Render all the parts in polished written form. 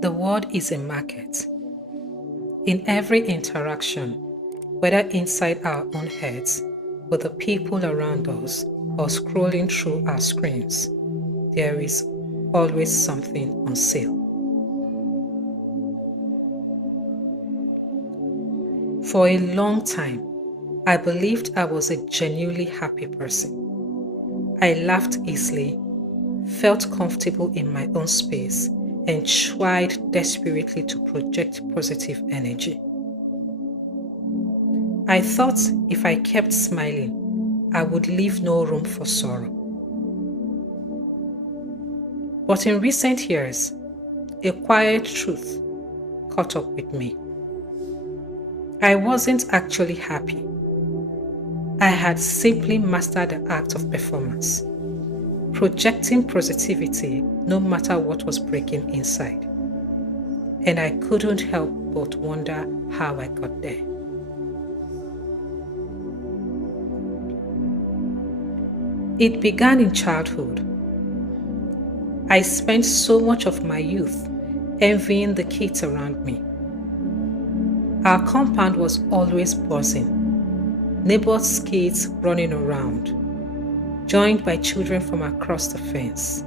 The world is a market. In every interaction, whether inside our own heads, with the people around us, or scrolling through our screens, there is always something on sale. For a long time, I believed I was a genuinely happy person. I laughed easily, felt comfortable in my own space, and tried desperately to project positive energy. I thought if I kept smiling, I would leave no room for sorrow. But in recent years, a quiet truth caught up with me. I wasn't actually happy. I had simply mastered the art of performance, projecting positivity no matter what was breaking inside. And I couldn't help but wonder how I got there. It began in childhood. I spent so much of my youth envying the kids around me. Our compound was always buzzing, neighbors' kids running around, joined by children from across the fence.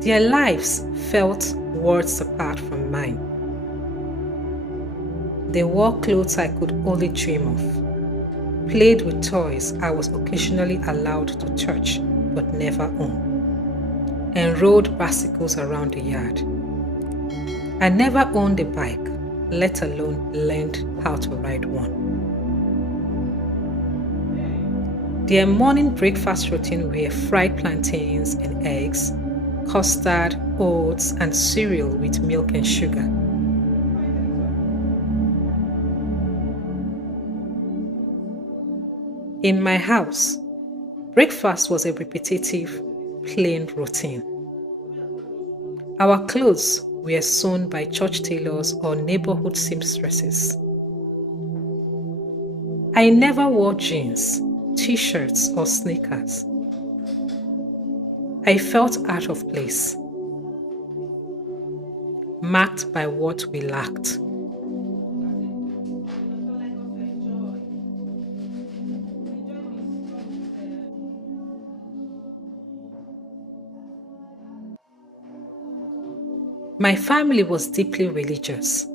Their lives felt worlds apart from mine. They wore clothes I could only dream of, played with toys I was occasionally allowed to touch but never own, and rode bicycles around the yard. I never owned a bike, let alone learned how to ride one. Their morning breakfast routine were fried plantains and eggs, custard, oats, and cereal with milk and sugar. In my house, breakfast was a repetitive, plain routine. Our clothes were sewn by church tailors or neighborhood seamstresses. I never wore jeans, t-shirts, or sneakers. I felt out of place, marked by what we lacked. My family was deeply religious.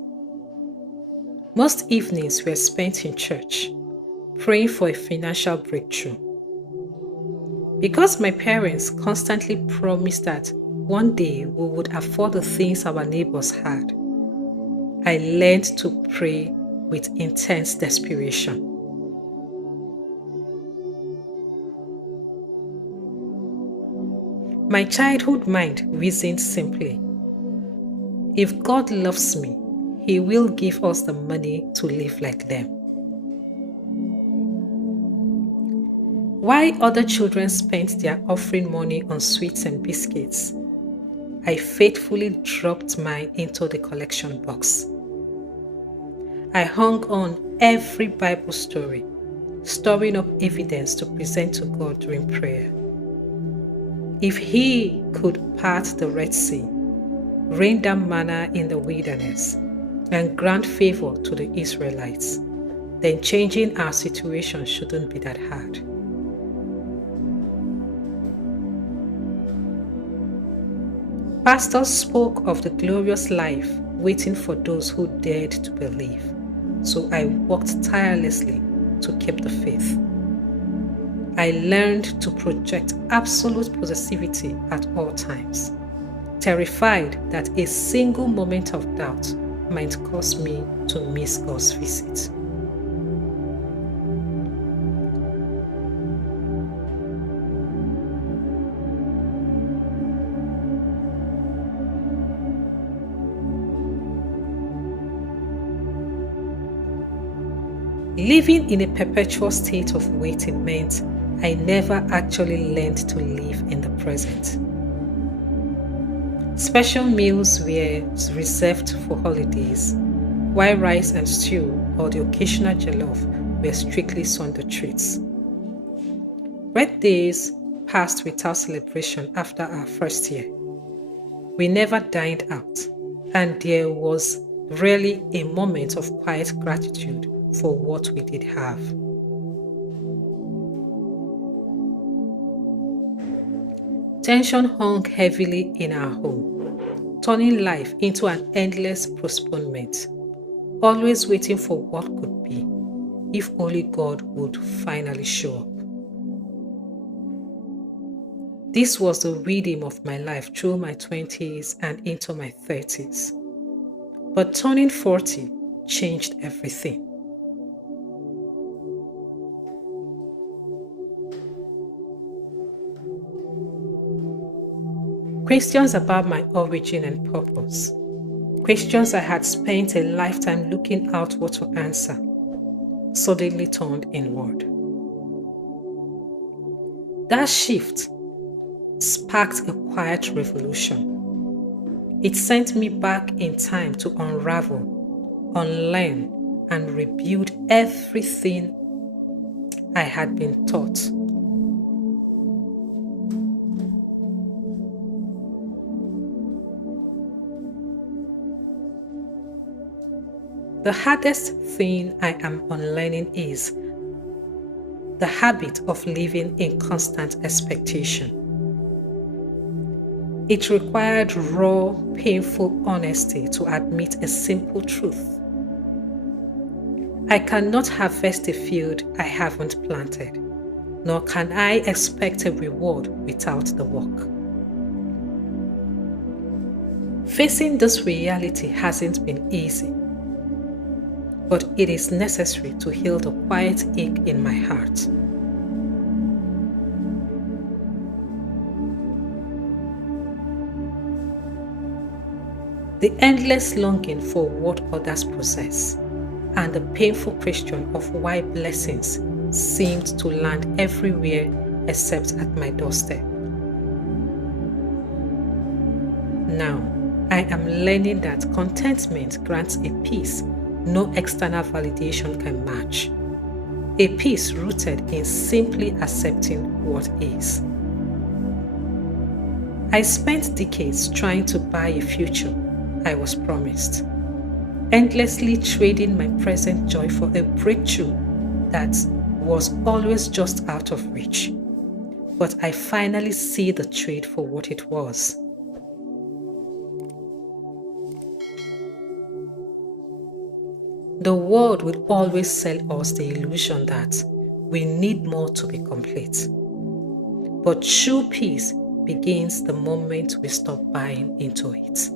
Most evenings were spent in church, praying for a financial breakthrough. Because my parents constantly promised that one day we would afford the things our neighbors had, I learned to pray with intense desperation. My childhood mind reasoned simply. If God loves me, He will give us the money to live like them. While other children spent their offering money on sweets and biscuits, I faithfully dropped mine into the collection box. I hung on every Bible story, storing up evidence to present to God during prayer. If He could part the Red Sea, rain down manna in the wilderness, and grant favor to the Israelites, then changing our situation shouldn't be that hard. Pastors spoke of the glorious life waiting for those who dared to believe, so I worked tirelessly to keep the faith. I learned to project absolute positivity at all times, terrified that a single moment of doubt might cause me to miss God's visit. Living in a perpetual state of waiting meant I never actually learned to live in the present. Special meals were reserved for holidays, while rice and stew or the occasional jollof were strictly Sunday treats. Birthdays passed without celebration after our first year. We never dined out, and there was really a moment of quiet gratitude for what we did have. Tension hung heavily in our home, turning life into an endless postponement, always waiting for what could be, if only God would finally show up. This was the rhythm of my life through my 20s and into my 30s. But turning 40 changed everything. Questions about my origin and purpose. Questions I had spent a lifetime looking outward to answer suddenly turned inward. That shift sparked a quiet revolution. It sent me back in time to unravel, unlearn, and rebuild everything I had been taught. The hardest thing I am unlearning is the habit of living in constant expectation. It required raw, painful honesty to admit a simple truth. I cannot harvest a field I haven't planted, nor can I expect a reward without the work. Facing this reality hasn't been easy, but it is necessary to heal the quiet ache in my heart. The endless longing for what others possess, and the painful question of why blessings seemed to land everywhere except at my doorstep. Now, I am learning that contentment grants a peace no external validation can match. A peace rooted in simply accepting what is. I spent decades trying to buy a future I was promised, endlessly trading my present joy for a breakthrough that was always just out of reach. But I finally see the trade for what it was. The world will always sell us the illusion that we need more to be complete. But true peace begins the moment we stop buying into it.